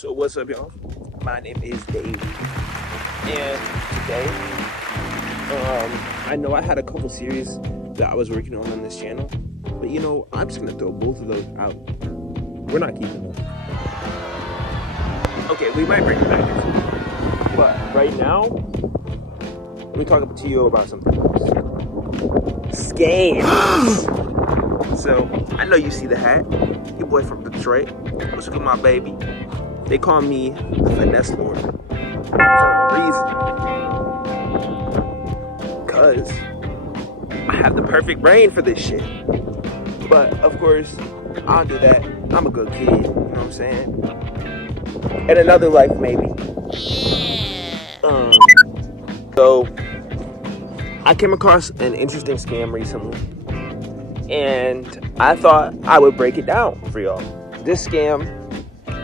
So what's up, y'all? My name is Dave, and today, I know I had a couple series that I was working on this channel, but I'm just gonna throw both of those out. We're not keeping them. Okay, we might bring it back next week, but right now, let me talk to you about something else. Scams. So I know you see the hat. Your boy from Detroit. What's good, my baby? They call me the Finesse Lord for a reason. Because I have the perfect brain for this shit. But, of course, I'll do that. I'm a good kid, you know what I'm saying? In another life, maybe. So, I came across an interesting scam recently. And I thought I would break it down for y'all. This scam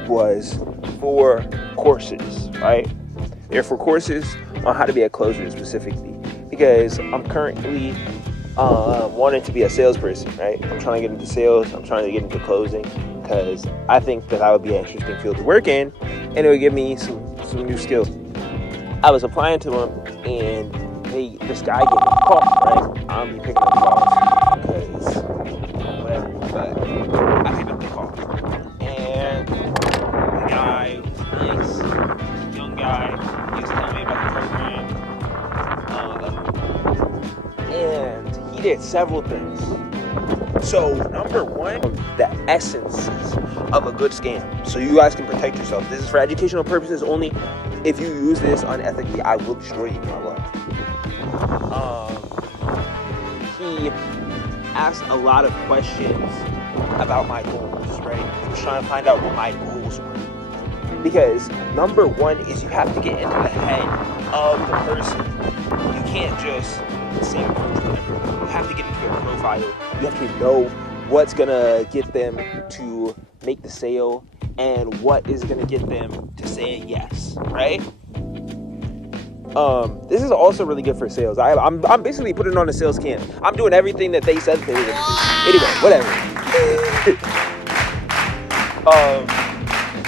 was for courses, right? They're for courses on how to be a closer specifically, because I'm currently wanting to be a salesperson, right? I'm trying to get into sales. I'm trying to get into closing because I think that would be an interesting field to work in, and it would give me some new skills. I was applying to them, and this guy gave me a call, right? I'll be picking up calls because whatever, but I picked up the call. And the guy was nice, young guy. He was telling me about the program. And he did several things. So, number one, the essences of a good scam. So you guys can protect yourself. This is for educational purposes only. If you use this unethically, I will destroy you, my life. He asked a lot of questions about my goals, right? He was trying to find out what my goals were. Because number one is you have to get into the head of the person. You can't just say whatever. You have to get into their profile. You have to know what's gonna get them to make the sale and what is gonna get them to say yes, right? This is also really good for sales. I'm basically putting on a sales camp. I'm doing everything that they said they were gonna do. Anyway, whatever.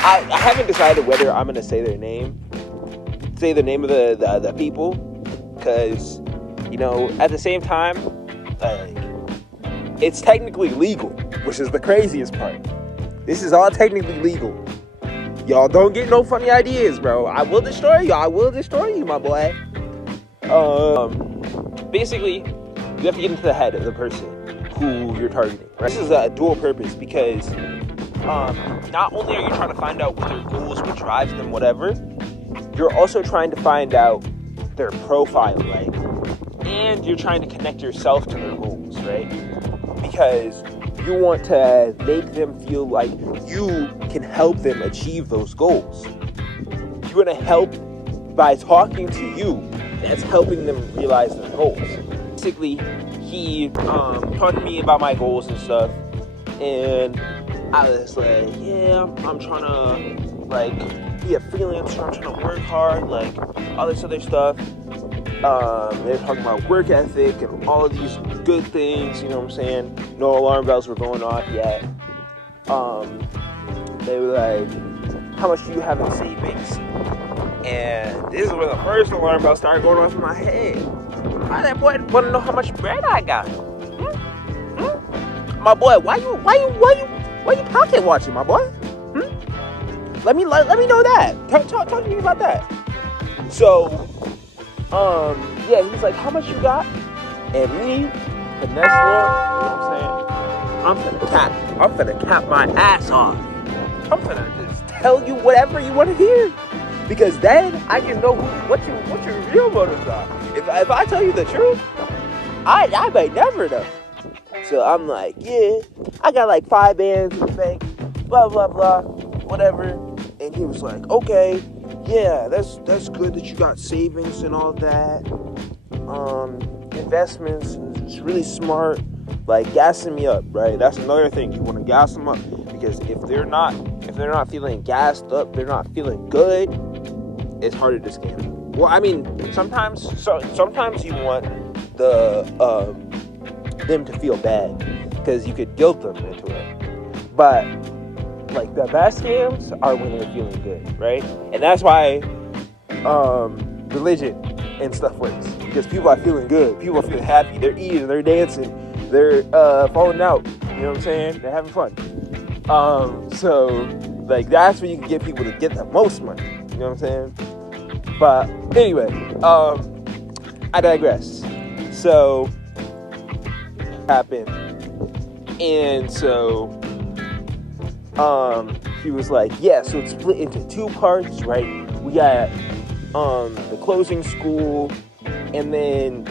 I haven't decided whether I'm gonna say the name of the people, because at the same time, it's technically legal, which is the craziest part. This is all technically legal. Y'all don't get no funny ideas, bro. I will destroy you. I will destroy you, my boy. Basically, you have to get into the head of the person who you're targeting. Right? This is a dual purpose because not only are you trying to find out what their goals, what drives them, whatever, you're also trying to find out their profile, right? And you're trying to connect yourself to their goals, right? Because you want to make them feel like you can help them achieve those goals. You want to help by talking to you. That's helping them realize their goals. Basically, he talked to me about my goals and stuff, and I was like, yeah, I'm trying to be a freelancer. I'm trying to work hard, all this other stuff. They're talking about work ethic and all of these good things, you know what I'm saying? No alarm bells were going off yet. They were like, how much do you have in savings? And this is where the first alarm bell started going off in my head. That boy want to know how much bread I got. My boy, why you pocket watching, my boy? Let me know that. Talk to me about that. So, yeah, he's like, how much you got? And me, Finesse Lord, you know what I'm saying? I'm finna cap my ass off. I'm finna just tell you whatever you want to hear. Because then I can know what your real motives are. If I tell you the truth, I may never know. So I'm like, yeah, I got 5 bands in the bank, blah, blah, blah, whatever. And he was like, okay, yeah, that's good that you got savings and all that. Investments is really smart. Gassing me up, right? That's another thing. You want to gas them up, because if they're not feeling gassed up, they're not feeling good, it's harder to scam. Well, I mean, sometimes you want them to feel bad because you could guilt them into it. But like the best scams are when they're feeling good, right? And that's why religion and stuff works, because people are feeling good, people are feeling happy, they're eating, they're dancing, they're falling out, you know what I'm saying? They're having fun. So like that's when you can get people to get the most money, you know what I'm saying? But anyway, I digress. So happened, and so he was like, yeah, so it's split into two parts, right? We got the closing school, and then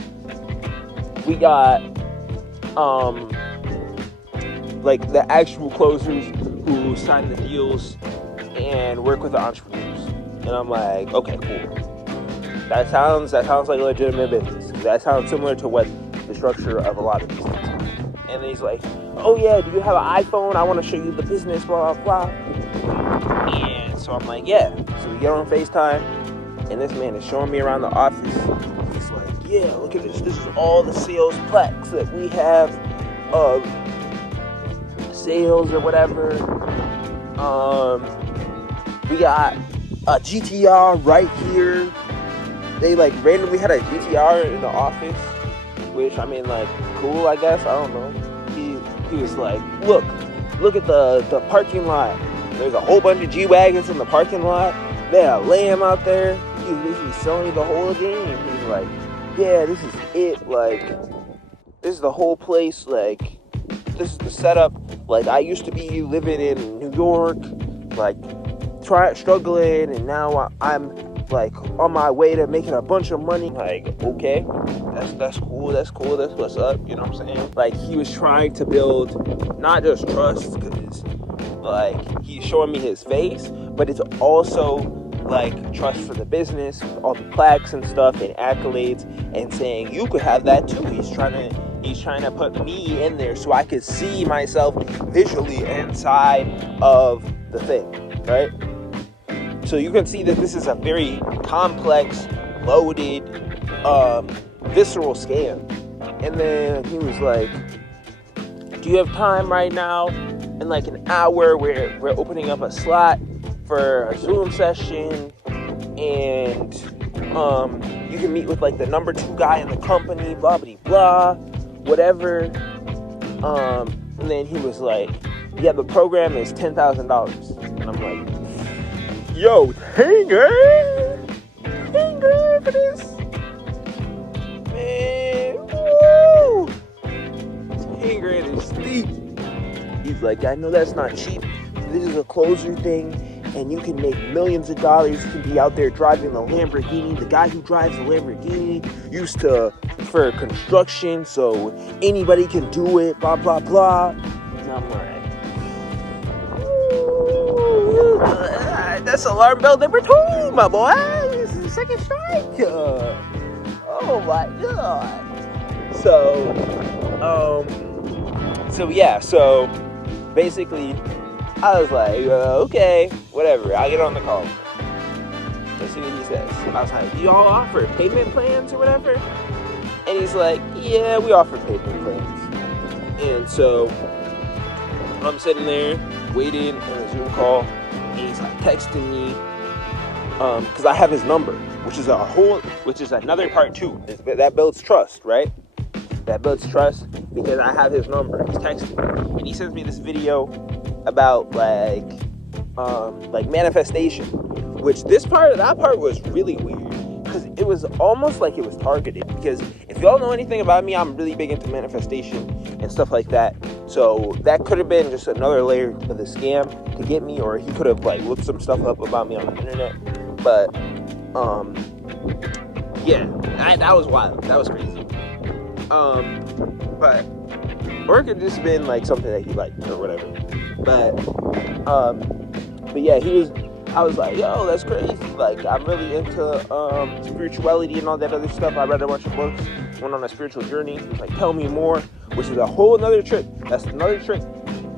we got like the actual closers who sign the deals and work with the entrepreneurs. And I'm like, okay, cool. That sounds like a legitimate business. That sounds similar to what the structure of a lot of these things are. And then he's like, oh yeah, do you have an iPhone? I want to show you the business, blah, blah, blah. And so I'm like, yeah. So we get on FaceTime, and this man is showing me around the office. He's like, yeah, look at this. This is all the sales plaques that we have of sales or whatever. We got a GTR right here. They like randomly had a GTR in the office, which I mean, like, cool, I guess. I don't know. He was like, look at the parking lot. There's a whole bunch of G-Wagons in the parking lot. They have Lamb out there. He's selling the whole game. He's like, yeah, this is it. Like, this is the whole place. Like, this is the setup. Like, I used to be living in New York, like, struggling, and now I'm like on my way to making a bunch of money. Like, okay, that's cool, that's what's up, you know what I'm saying? Like, he was trying to build not just trust, because like he's showing me his face, but it's also like trust for the business, all the plaques and stuff and accolades, and saying you could have that too. He's trying to put me in there so I could see myself visually inside of the thing, right? So you can see that this is a very complex, loaded, visceral scam. And then he was like, do you have time right now? In like an hour, we're opening up a slot for a Zoom session, and you can meet with like the number 2 guy in the company, blah, blah, blah, whatever. And then he was like, yeah, the program is $10,000. And I'm like, yo, 10 grand? 10 grand for this? Man, woo! 10 grand is steep. He's like, I know that's not cheap. This is a closer thing, and you can make millions of dollars. You can be out there driving the Lamborghini. The guy who drives the Lamborghini used to for construction, so anybody can do it, blah, blah, blah. And I'm like, that's alarm bell number 2, my boy. This is the second strike. Oh my god. So basically, I was like, okay, whatever. I'll get on the call. Let's see what he says. I was like, do y'all offer payment plans or whatever? And he's like, yeah, we offer payment plans. And so I'm sitting there waiting on a Zoom call. And he's like texting me, because I have his number, which is another part too. That builds trust, right? That builds trust because I have his number. He's texting me, and he sends me this video about like manifestation, which that part was really weird, because it was almost like it was targeted. Because if y'all know anything about me, I'm really big into manifestation and stuff like that. So that could have been just another layer of the scam to get me, or he could have like looked some stuff up about me on the internet. But yeah, that was wild. That was crazy. But or it could just been like something that he liked or whatever. But yeah, I was like, yo, that's crazy. Like, I'm really into spirituality and all that other stuff. I read a bunch of books, went on a spiritual journey. He was like, tell me more, which is a whole nother trick. That's another trick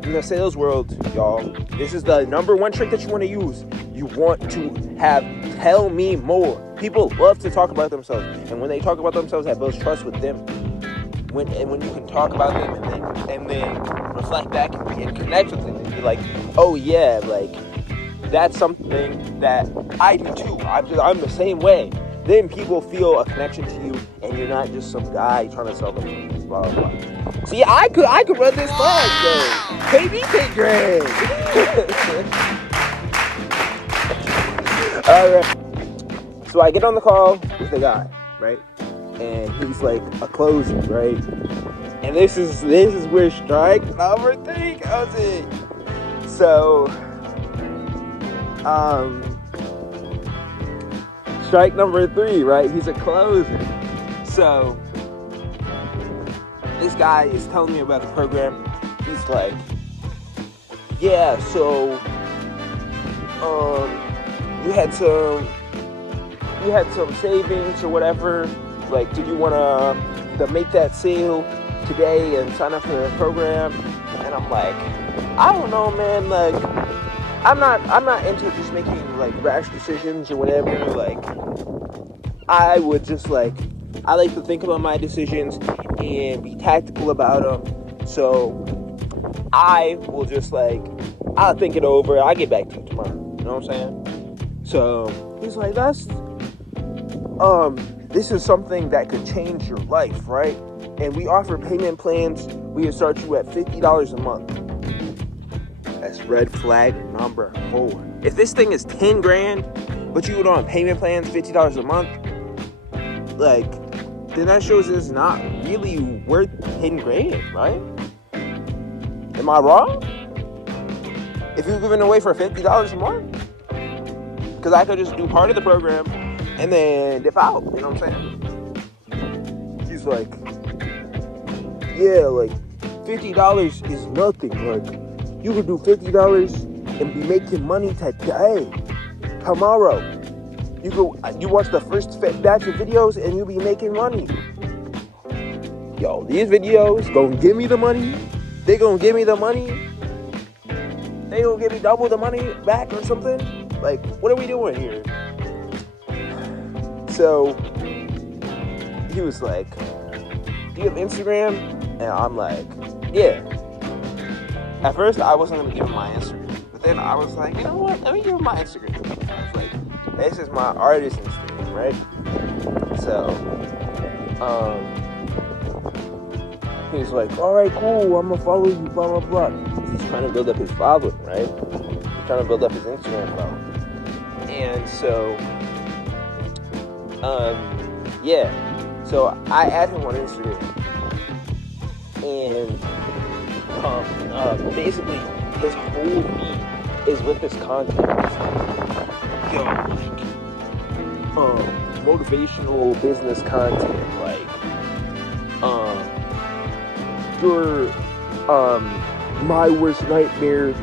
in the sales world, y'all. This is the number 1 trick that you want to use. You want to have tell me more. People love to talk about themselves, and when they talk about themselves, that builds trust with them. When you can talk about them and then reflect back and connect with them and be like, oh yeah, like, that's something that I do too. I'm the same way. Then people feel a connection to you, and you're not just some guy trying to sell them things, blah, blah, blah. See, I could run this flag, though. Pay me 10 grand. All right. So I get on the call with the guy, right? And he's like a closer, right? And this is where strike number 3 comes in. So, strike number 3, right? He's a closer. So, this guy is telling me about the program. He's like, yeah, so, you had some savings or whatever. Like, did you want to make that sale today and sign up for the program? And I'm like, I don't know, man. Like, I'm not into just making like rash decisions or whatever. Like, I would just like, I like to think about my decisions and be tactical about them. So I will just like, I'll think it over. I'll get back to you tomorrow. You know what I'm saying? So he's like, this is something that could change your life, right? And we offer payment plans. We can start you at $50 a month. That's red flag number 4. If this thing is 10 grand, but you go on payment plans, $50 a month, like, then that shows it's not really worth 10 grand, right? Am I wrong? If you're giving away for $50 a month, because I could just do part of the program and then dip out, you know what I'm saying? He's like, yeah, like, $50 is nothing. Like, you could do $50 and be making money today, tomorrow. You watch the first batch of videos and you'll be making money. Yo, these videos gonna give me the money. They gonna give me the money. They gonna give me double the money back or something. Like, what are we doing here? So he was like, do you have Instagram? And I'm like, yeah. At first, I wasn't going to give him my Instagram. But then I was like, you know what? Let me give him my Instagram. I was like, this is my artist Instagram, right? So, he was like, all right, cool. I'm going to follow you, blah, blah, blah. He's trying to build up his following, right? He's trying to build up his Instagram following. And so, yeah. So, I add him on Instagram. And basically his whole feed is with this content. It's like, yo, like, motivational business content, like, your, my worst nightmare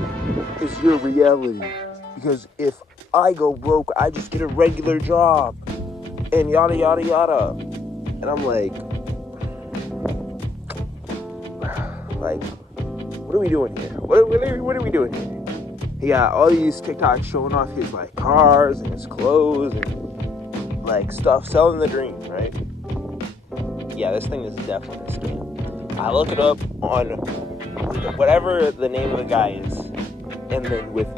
is your reality, because if I go broke, I just get a regular job, and yada, yada, yada. And I'm like, what are we doing here? What are we doing here? He got all these TikToks showing off his like cars and his clothes and like stuff, selling the dream, right? Yeah, this thing is definitely a scam. I look it up on whatever the name of the guy is, and then with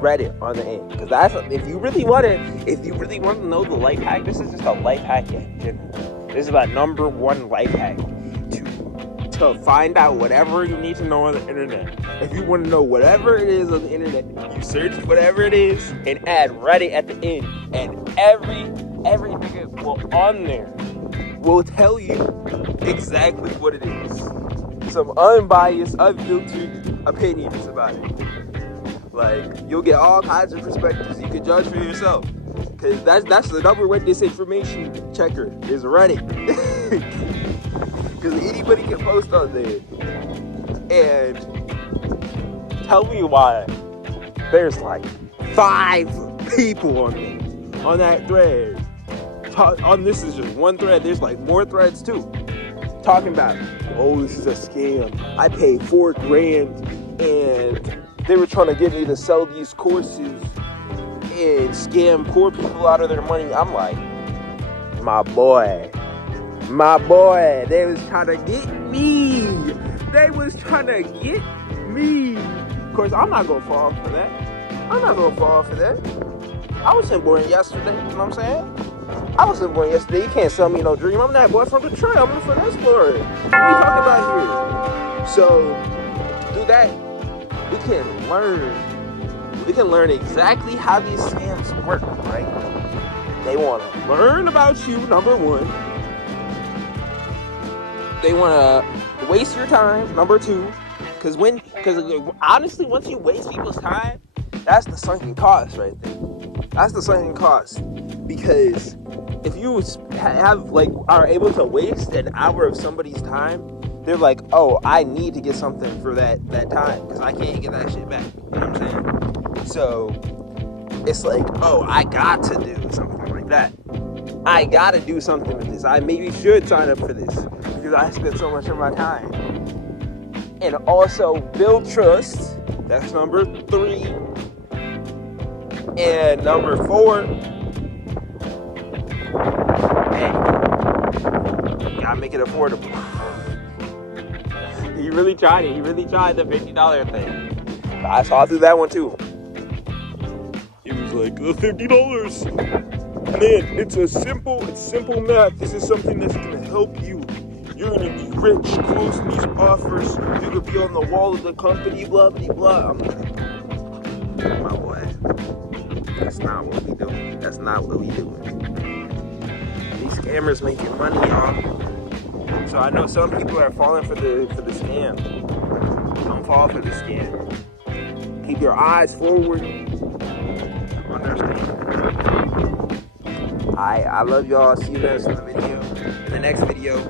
Reddit on the end, because that's, if you really want to know the life hack, this is just a life hack in general. This is my number 1 life hack. To find out whatever you need to know on the internet. If you want to know whatever it is on the internet, you search whatever it is and add Reddit at the end, and every nigga on there will tell you exactly what it is. Some unbiased, unfiltered opinions about it. Like, you'll get all kinds of perspectives. You can judge for yourself, because that's the number 1 disinformation checker is Reddit. Because anybody can post on there and tell me why there's like 5 people on that thread. This is just one thread. There's like more threads too, talking about, oh, this is a scam. I paid $4 grand and they were trying to get me to sell these courses and scam poor people out of their money. I'm like, my boy, they was trying to get me. course, I'm not gonna fall for that. I'm not gonna fall for that. I wasn't born yesterday, you know what I'm saying? I wasn't born yesterday. You can't sell me no dream. I'm that boy from Detroit. I'm from that story. What are you talking about here? So, through that, we can learn. We can learn exactly how these scams work, right? They want to learn about you, number one. They want to waste your time, number two. Because honestly, once you waste people's time, that's the sunken cost right there. That's the sunken cost. Because if you are able to waste an hour of somebody's time, they're like, oh, I need to get something for that time because I can't get that shit back. You know what I'm saying? So it's like, oh, I got to do something like that. I got to do something with this. I maybe should sign up for this because I spent so much of my time. And also build trust. That's number 3. And number 4, hey, you gotta make it affordable. He really tried it. He really tried the $50 thing. I saw through that one too. He was like, $50. Man, it's simple math. This is something that's gonna help you. You're gonna be rich, closing these offers. You're gonna be on the wall of the company, blah, blah, blah. I'm like, my boy, that's not what we do. That's not what we do. These scammers making money, y'all. So I know some people are falling for the scam. Don't fall for the scam. Keep your eyes forward. Understand. I love y'all. See you guys in the next video.